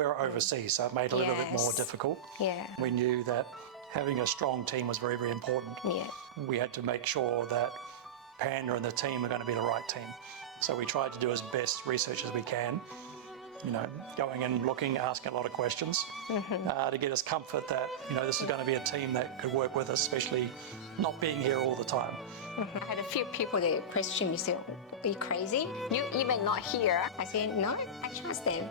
we're overseas, so it made it a little bit more difficult. Yeah. We knew that having a strong team was very, very important. Yeah. We had to make sure that Panda and the team are going to be the right team. So we tried to do as best research as we can, you know, going in, looking, asking a lot of questions to get us comfort that, you know, this is going to be a team that could work with us, especially not being here all the time. I had a few people that questioned me, say, are you crazy? You even not here? I said, no, I trust them.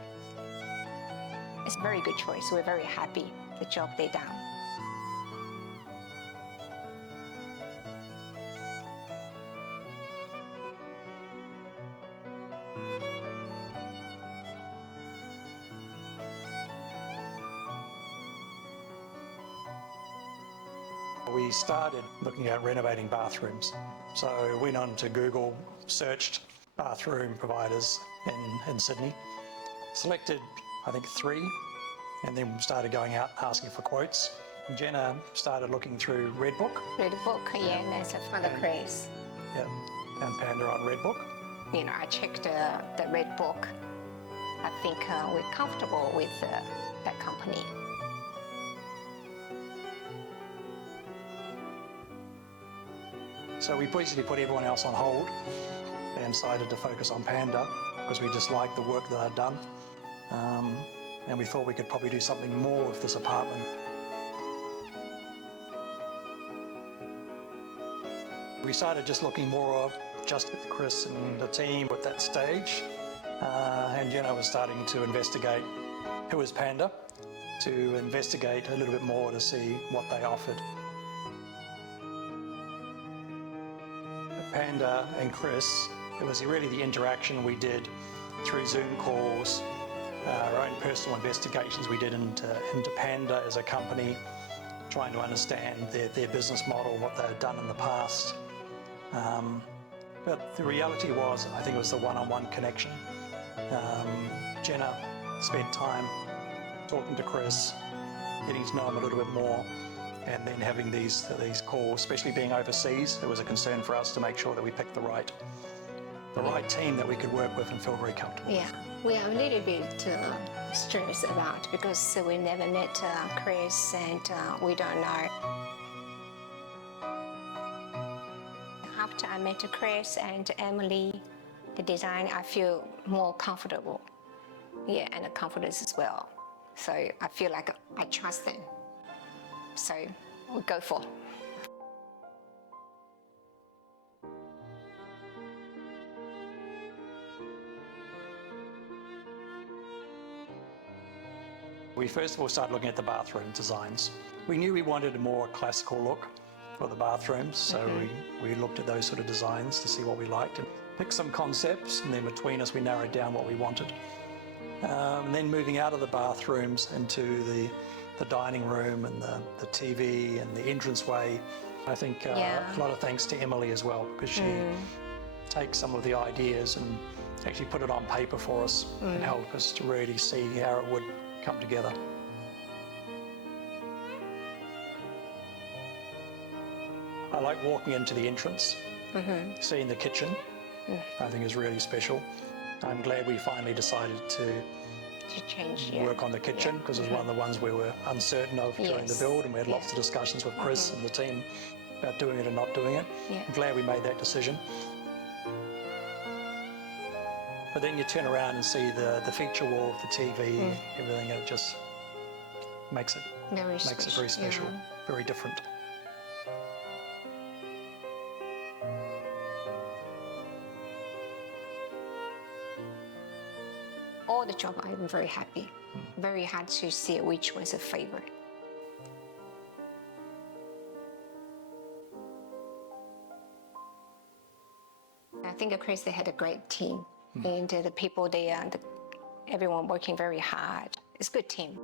It's a very good choice. We're very happy the job they done. We started looking at renovating bathrooms. So we went on to Google, searched bathroom providers in Sydney, selected, I think, 3, and then started going out asking for quotes. Jenna started looking through Redbook. Redbook, yeah, that's for the craze. Yeah, and Panda on Redbook. You know, I checked the Redbook. I think we're comfortable with that company. So we basically put everyone else on hold and decided to focus on Panda because we just liked the work that they'd done. And we thought we could probably do something more with this apartment. We started just looking more just with Chris and the team at that stage. And Jenna was starting to investigate who is Panda, to investigate a little bit more to see what they offered. Panda and Chris, it was really the interaction we did through Zoom calls, our own personal investigations we did into Panda as a company, trying to understand their business model, what they had done in the past. But the reality was, I think it was the one-on-one connection. Jenna spent time talking to Chris, getting to know him a little bit more, and then having these calls, especially being overseas. It was a concern for us to make sure that we picked the right team that we could work with and feel very comfortable with. Yeah, we are a little bit stressed about because we never met Chris and we don't know. After I met Chris and Emily, the design, I feel more comfortable. Yeah, and the confidence as well. So I feel like I trust them. So we go for. We first of all started looking at the bathroom designs. We knew we wanted a more classical look for the bathrooms, so we looked at those sort of designs to see what we liked and picked some concepts, and then between us we narrowed down what we wanted. And then moving out of the bathrooms into the dining room and the TV and the entranceway, I think a lot of thanks to Emily as well, because she takes some of the ideas and actually put it on paper for us and help us to really see how it would come together. I like walking into the entrance, seeing the kitchen. I think is really special. I'm glad we finally decided to work on the kitchen because it was one of the ones we were uncertain of during the build, and we had lots of discussions with Chris and the team about doing it or not doing it. I'm glad we made that decision. But then you turn around and see the feature wall of the TV, everything, and it just makes it very special, very different. All the job, I'm very happy. Very hard to see which was a favorite. I think Chris, they had a great team. And the people there, everyone working very hard. It's a good team.